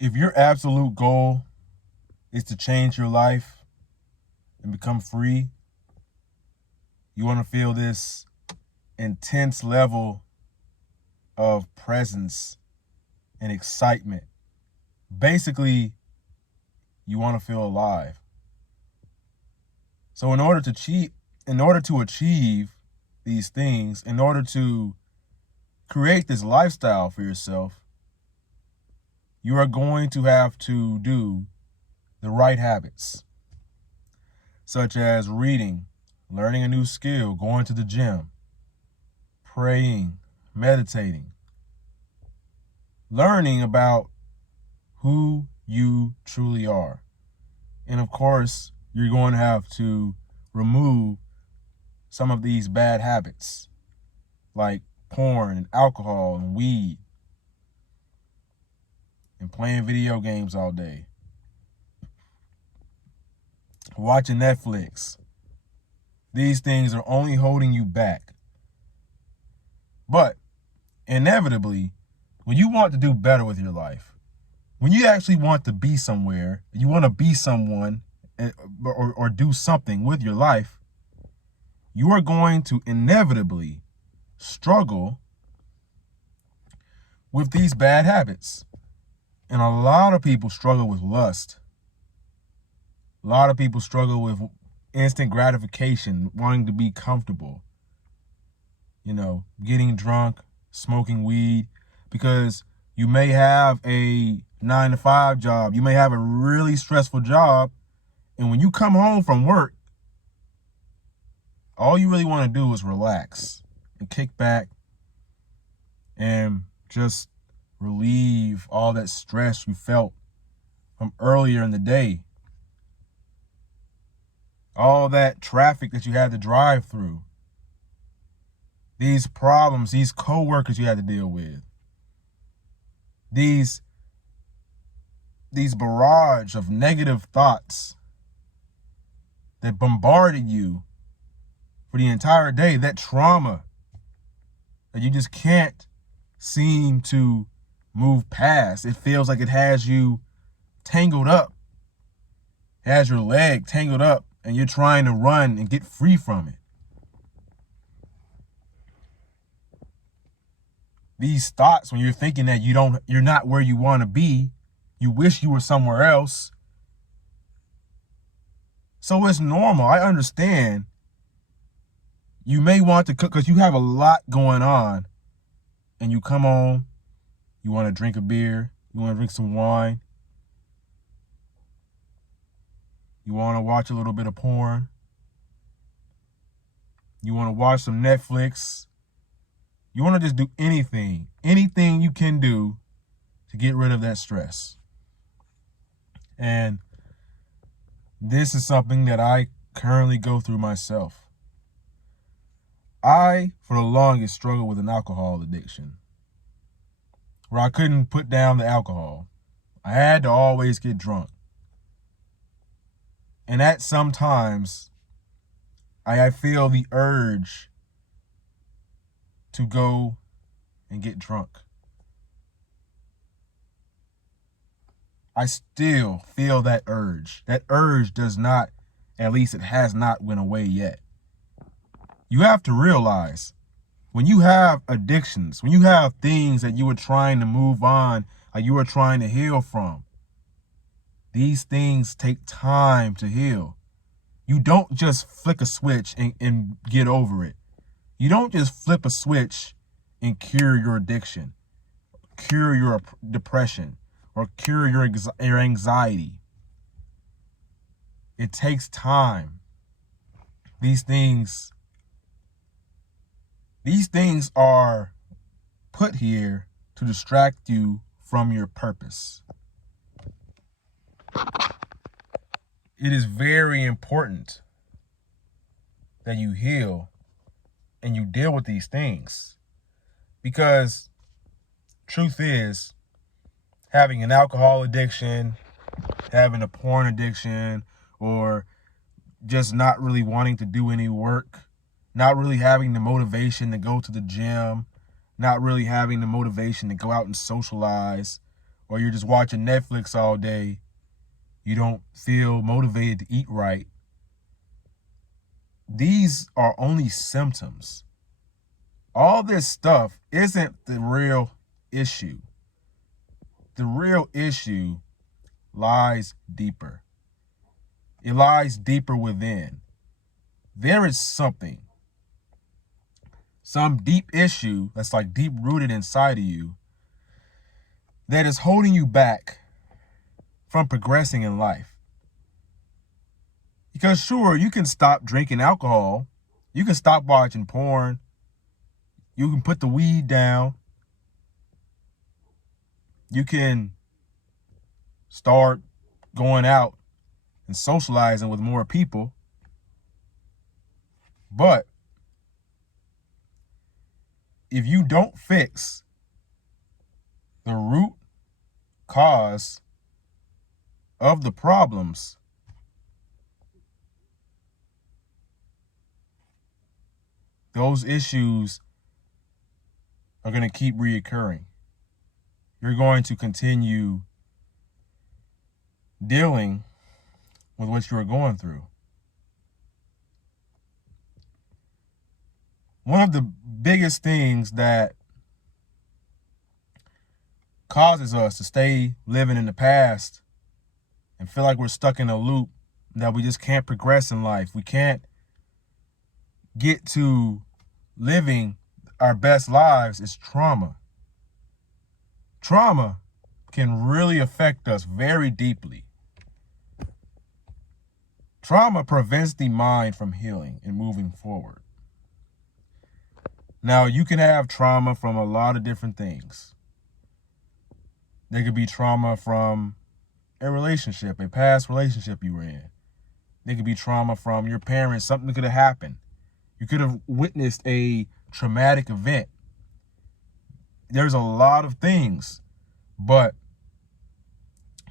If your absolute goal is to change your life and become free, you want to feel this intense level of presence and excitement. Basically, you want to feel alive. So in order to achieve these things, in order to create this lifestyle for yourself, you are going to have to do the right habits, such as reading, learning a new skill, going to the gym, praying, meditating, learning about who you truly are. And of course, you're going to have to remove some of these bad habits like porn and alcohol and weed and playing video games all day, watching Netflix. These things are only holding you back. But inevitably, when you want to do better with your life, when you actually want to be somewhere, you want to be someone or do something with your life, you are going to inevitably struggle with these bad habits. And a lot of people struggle with lust. A lot of people struggle with instant gratification, wanting to be comfortable, getting drunk, smoking weed, because you may have a 9-to-5 job. You may have a really stressful job. And when you come home from work, all you really want to do is relax and kick back and just relieve all that stress you felt from earlier in the day. All that traffic that you had to drive through. These problems, these coworkers you had to deal with. These barrage of negative thoughts that bombarded you for the entire day, that trauma that you just can't seem to move past. It feels like it has you tangled up. It has your leg tangled up and you're trying to run and get free from it. These thoughts, when you're thinking that you're not where you want to be, you wish you were somewhere else. So it's normal. I understand. You may want to cook because you have a lot going on and you come home, you want to drink a beer, you want to drink some wine, you want to watch a little bit of porn, you want to watch some Netflix, you want to just do anything you can do to get rid of that stress. And this is something that I currently go through myself. I, for the longest, struggled with an alcohol addiction where I couldn't put down the alcohol. I had to always get drunk. And at sometimes, I feel the urge to go and get drunk. I still feel that urge. That urge does not, at least it has not went away yet. You have to realize when you have addictions, when you have things that you are trying to move on, or you are trying to heal from, these things take time to heal. You don't just flick a switch and get over it. You don't just flip a switch and cure your addiction, cure your depression, or cure your anxiety. It takes time. These things are put here to distract you from your purpose. It is very important that you heal and you deal with these things, because truth is, having an alcohol addiction, having a porn addiction, or just not really wanting to do any work, not really having the motivation to go to the gym, not really having the motivation to go out and socialize, or you're just watching Netflix all day, you don't feel motivated to eat right. These are only symptoms. All this stuff isn't the real issue. The real issue lies deeper. It lies deeper within. There is something, some deep issue that's like deep rooted inside of you that is holding you back from progressing in life. Because sure, you can stop drinking alcohol, you can stop watching porn, you can put the weed down, you can start going out and socializing with more people. But if you don't fix the root cause of the problems, those issues are going to keep reoccurring. You're going to continue dealing with what you are going through. One of the biggest things that causes us to stay living in the past and feel like we're stuck in a loop, that we just can't progress in life, we can't get to living our best lives, is trauma. Trauma can really affect us very deeply. Trauma prevents the mind from healing and moving forward. Now, you can have trauma from a lot of different things. There could be trauma from a relationship, a past relationship you were in. There could be trauma from your parents. Something could have happened. You could have witnessed a traumatic event. There's a lot of things, but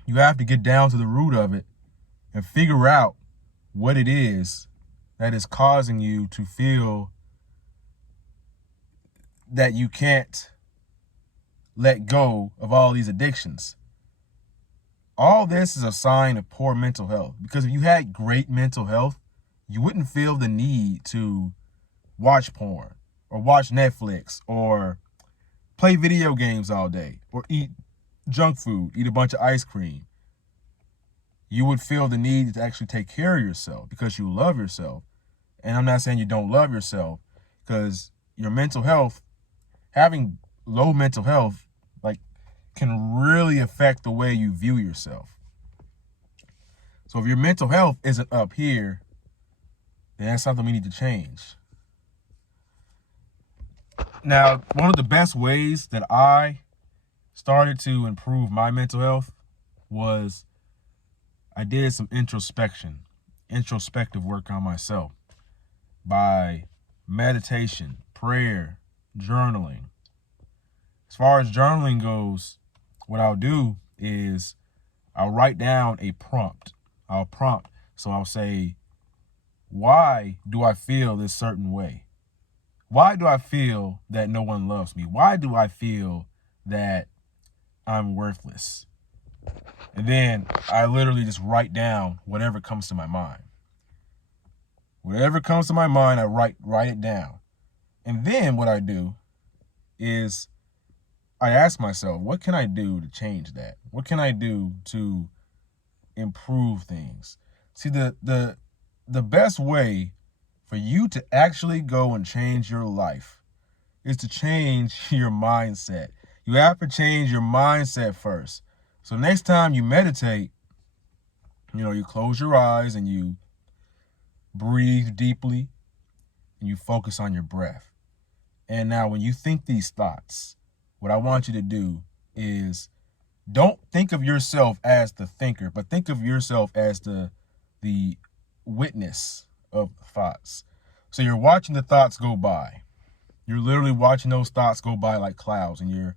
you have to get down to the root of it and figure out what it is that is causing you to feel that you can't let go of all these addictions. All this is a sign of poor mental health, because if you had great mental health, you wouldn't feel the need to watch porn or watch Netflix or play video games all day or eat junk food, eat a bunch of ice cream. You would feel the need to actually take care of yourself because you love yourself. And I'm not saying you don't love yourself, because your mental health, having low mental health, can really affect the way you view yourself. So if your mental health isn't up here, then that's something we need to change. Now, one of the best ways that I started to improve my mental health was I did some introspective work on myself by meditation, prayer, journaling. As far as journaling goes, what I'll do is I'll write down a prompt. So I'll say, why do I feel this certain way? Why do I feel that no one loves me? Why do I feel that I'm worthless? And then I literally just write down whatever comes to my mind. Whatever comes to my mind, I write it down. And then what I do is I ask myself, what can I do to change that? What can I do to improve things? See, the best way for you to actually go and change your life is to change your mindset. You have to change your mindset first. So next time you meditate, you close your eyes and you breathe deeply and you focus on your breath. And now when you think these thoughts, what I want you to do is don't think of yourself as the thinker, but think of yourself as the witness of thoughts. So you're watching the thoughts go by. You're literally watching those thoughts go by like clouds, and you're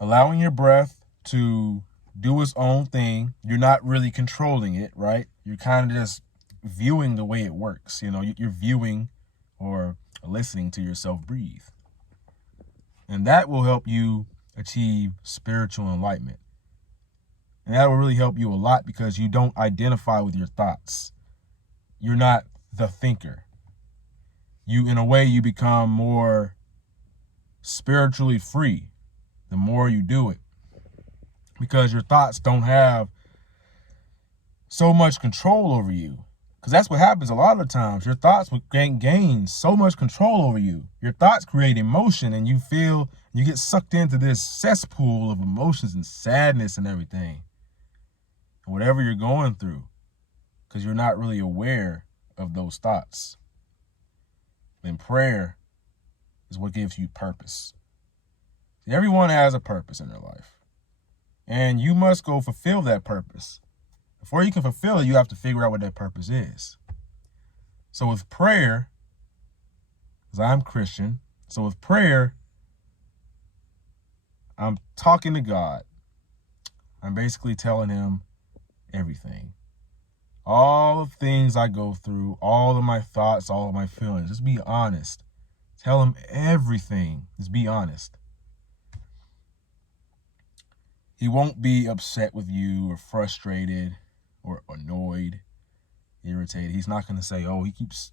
allowing your breath to do its own thing. You're not really controlling it, right? You're kind of just viewing the way it works. You're viewing or listening to yourself breathe. And that will help you achieve spiritual enlightenment. And that will really help you a lot because you don't identify with your thoughts. You're not the thinker. You, in a way, you become more spiritually free the more you do it, because your thoughts don't have so much control over you. Because that's what happens a lot of the times. Your thoughts will gain so much control over you. Your thoughts create emotion, and you get sucked into this cesspool of emotions and sadness and everything. And whatever you're going through, because you're not really aware of those thoughts. And prayer is what gives you purpose. See, everyone has a purpose in their life. And you must go fulfill that purpose. Before you can fulfill it, you have to figure out what that purpose is. So with prayer, because I'm Christian, so with prayer, I'm talking to God. I'm basically telling him everything. All the things I go through, all of my thoughts, all of my feelings. Just be honest. Tell him everything. Just be honest. He won't be upset with you or frustrated or annoyed, irritated. He's not going to say, oh, he keeps,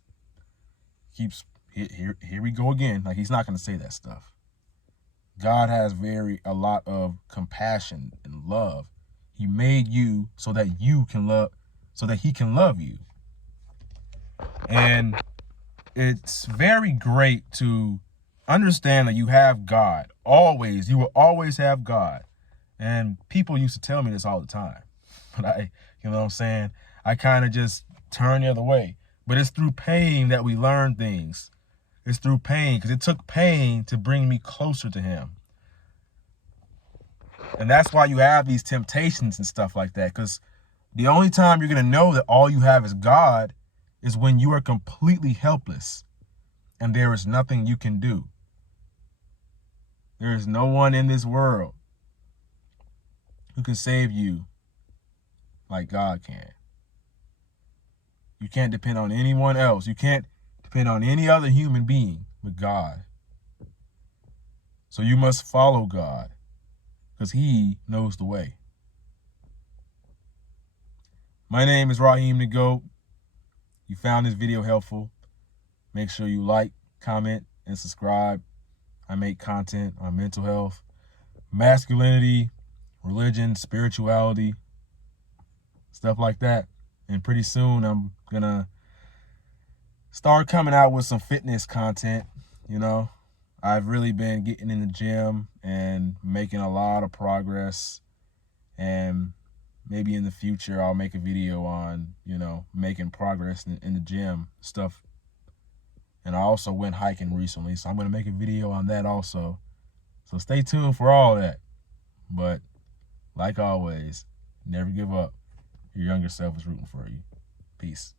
here we go again. Like, he's not going to say that stuff. God has a lot of compassion and love. He made you so that you can love, so that he can love you. And it's very great to understand that you have God. Always. You will always have God. And people used to tell me this all the time. But you know what I'm saying? I kind of just turn the other way. But it's through pain that we learn things. It's through pain, because it took pain to bring me closer to him. And that's why you have these temptations and stuff like that, because the only time you're going to know that all you have is God is when you are completely helpless and there is nothing you can do. There is no one in this world who can save you like God can. You can't depend on anyone else. You can't depend on any other human being but God. So you must follow God, because he knows the way. My name is Raheem the Goat. You found this video helpful. Make sure you like, comment, and subscribe. I make content on mental health, masculinity, religion, spirituality, stuff like that. And pretty soon I'm going to start coming out with some fitness content. You know, I've really been getting in the gym and making a lot of progress. And maybe in the future I'll make a video on, you know, making progress in the gym stuff. And I also went hiking recently, so I'm going to make a video on that also. So stay tuned for all that. But like always, never give up. Your younger self is rooting for you. Peace.